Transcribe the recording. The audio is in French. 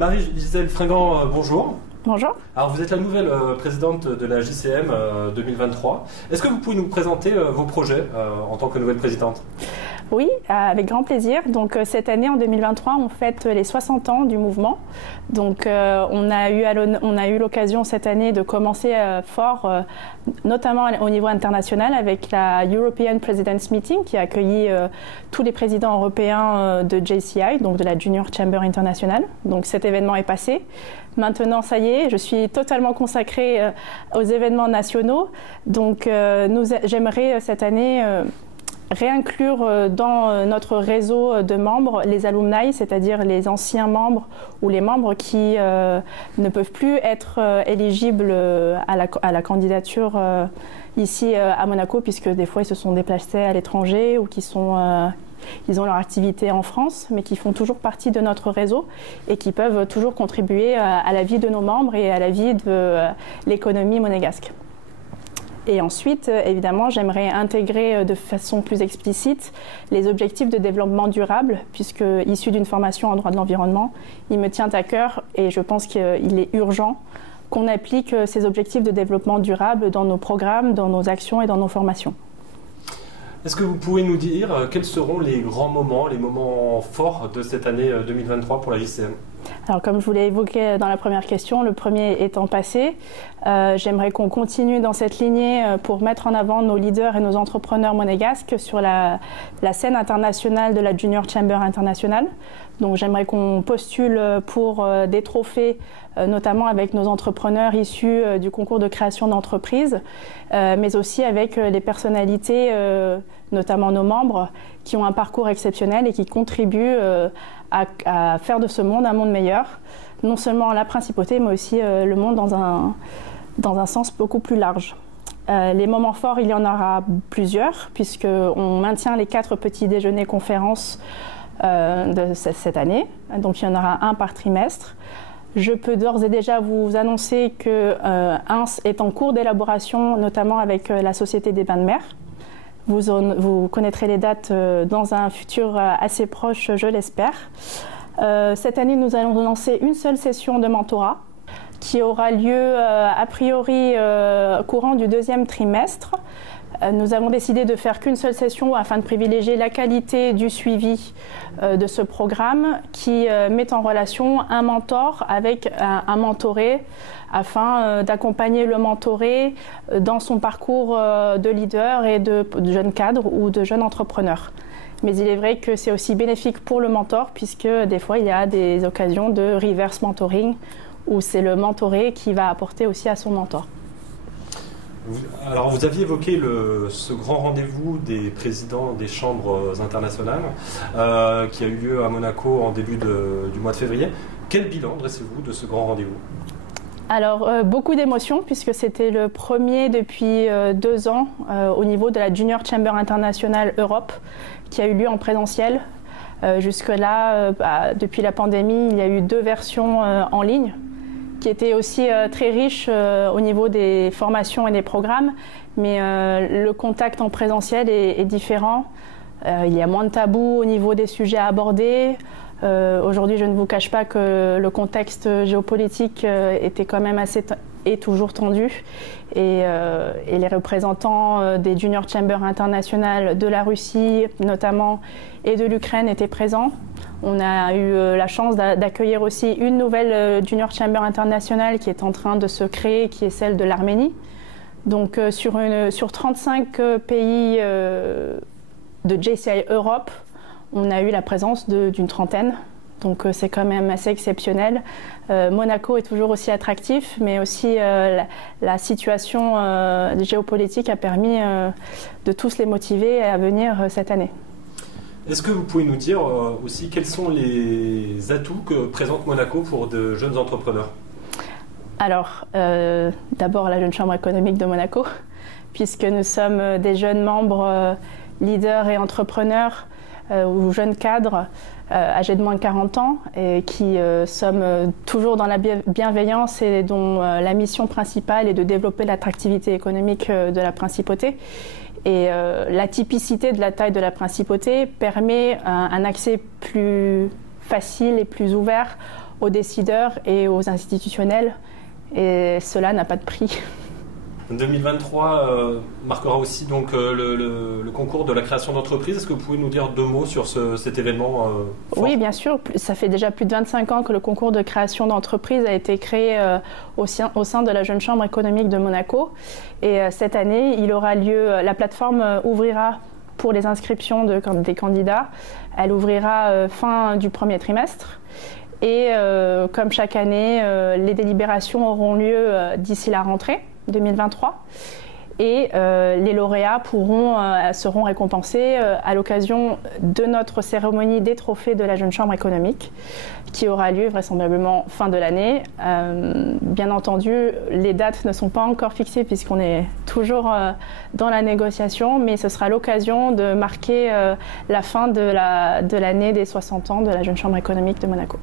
Marie-Gisèle Fringant, bonjour. Bonjour. Alors vous êtes la nouvelle présidente de la JCM 2023. Est-ce que vous pouvez nous présenter vos projets en tant que nouvelle présidente? Oui, avec grand plaisir. Donc cette année, en 2023, on fête les 60 ans du mouvement. Donc on a eu l'occasion cette année de commencer fort, notamment au niveau international, avec la European President's Meeting qui a accueilli tous les présidents européens de JCI, donc de la Junior Chamber International. Donc cet événement est passé. Maintenant, ça y est, je suis totalement consacrée aux événements nationaux. Donc j'aimerais cette année réinclure dans notre réseau de membres les alumni, c'est-à-dire les anciens membres ou les membres qui ne peuvent plus être éligibles à la candidature ici à Monaco, puisque des fois ils se sont déplacés à l'étranger ou ils ont leur activité en France, mais qui font toujours partie de notre réseau et qui peuvent toujours contribuer à la vie de nos membres et à la vie de l'économie monégasque. Et ensuite, évidemment, j'aimerais intégrer de façon plus explicite les objectifs de développement durable, puisque issu d'une formation en droit de l'environnement, il me tient à cœur et je pense qu'il est urgent qu'on applique ces objectifs de développement durable dans nos programmes, dans nos actions et dans nos formations. Est-ce que vous pouvez nous dire quels seront les grands moments, les moments forts de cette année 2023 pour la JCM? Alors, comme je vous l'ai évoqué dans la première question, le premier étant passé, j'aimerais qu'on continue dans cette lignée pour mettre en avant nos leaders et nos entrepreneurs monégasques sur la scène internationale de la Junior Chamber International. Donc j'aimerais qu'on postule pour des trophées, notamment avec nos entrepreneurs issus du concours de création d'entreprises, mais aussi avec les personnalités, notamment nos membres, qui ont un parcours exceptionnel et qui contribuent à faire de ce monde un monde meilleur, non seulement la principauté, mais aussi le monde dans un sens beaucoup plus large. Les moments forts, il y en aura plusieurs, puisqu'on maintient les 4 petits déjeuners conférences de cette année. Donc il y en aura un par trimestre. Je peux d'ores et déjà vous annoncer que Ins est en cours d'élaboration, notamment avec la Société des bains de mer. Vous connaîtrez les dates dans un futur assez proche, je l'espère. Cette année, nous allons lancer une seule session de mentorat qui aura lieu a priori courant du 2e trimestre. Nous avons décidé de faire qu'une seule session afin de privilégier la qualité du suivi de ce programme qui met en relation un mentor avec un mentoré afin d'accompagner le mentoré dans son parcours de leader et de jeune cadre ou de jeune entrepreneur. Mais il est vrai que c'est aussi bénéfique pour le mentor puisque des fois il y a des occasions de reverse mentoring où c'est le mentoré qui va apporter aussi à son mentor. Alors vous aviez évoqué ce grand rendez-vous des présidents des chambres internationales qui a eu lieu à Monaco en début du mois de février. Quel bilan dressez-vous de ce grand rendez-vous? Alors beaucoup d'émotions puisque c'était le premier depuis 2 ans au niveau de la Junior Chamber International Europe qui a eu lieu en présentiel. Jusque-là, depuis la pandémie, il y a eu 2 versions en ligne, qui était aussi très riche au niveau des formations et des programmes, mais le contact en présentiel est différent. Il y a moins de tabous au niveau des sujets à aborder. Aujourd'hui, je ne vous cache pas que le contexte géopolitique était quand même est toujours tendu et les représentants des Junior Chamber International de la Russie notamment et de l'Ukraine étaient présents. On a eu la chance d'accueillir aussi une nouvelle Junior Chamber International qui est en train de se créer, qui est celle de l'Arménie. Donc sur 35 pays de JCI Europe, on a eu la présence d'une trentaine. Donc c'est quand même assez exceptionnel. Monaco est toujours aussi attractif, mais aussi la situation géopolitique a permis de tous les motiver à venir cette année. Est-ce que vous pouvez nous dire aussi quels sont les atouts que présente Monaco pour de jeunes entrepreneurs? Alors, d'abord la Jeune Chambre économique de Monaco, puisque nous sommes des jeunes membres leaders et entrepreneurs ou jeunes cadres âgés de moins de 40 ans et qui sommes toujours dans la bienveillance et dont la mission principale est de développer l'attractivité économique de la principauté. Et la typicité de la taille de la principauté permet un accès plus facile et plus ouvert aux décideurs et aux institutionnels. Et cela n'a pas de prix. 2023 marquera aussi donc le concours de la création d'entreprises. Est-ce que vous pouvez nous dire 2 mots sur cet événement fort ? Oui, bien sûr. Ça fait déjà plus de 25 ans que le concours de création d'entreprises a été créé au sein de la Jeune Chambre économique de Monaco. Et cette année, il aura lieu. La plateforme ouvrira pour les inscriptions des candidats. Elle ouvrira fin du premier trimestre. Et comme chaque année, les délibérations auront lieu d'ici la rentrée 2023. Et les lauréats seront récompensés à l'occasion de notre cérémonie des trophées de la Jeune Chambre économique, qui aura lieu vraisemblablement fin de l'année. Bien entendu, les dates ne sont pas encore fixées puisqu'on est toujours dans la négociation, mais ce sera l'occasion de marquer la fin de l'année des 60 ans de la Jeune Chambre économique de Monaco.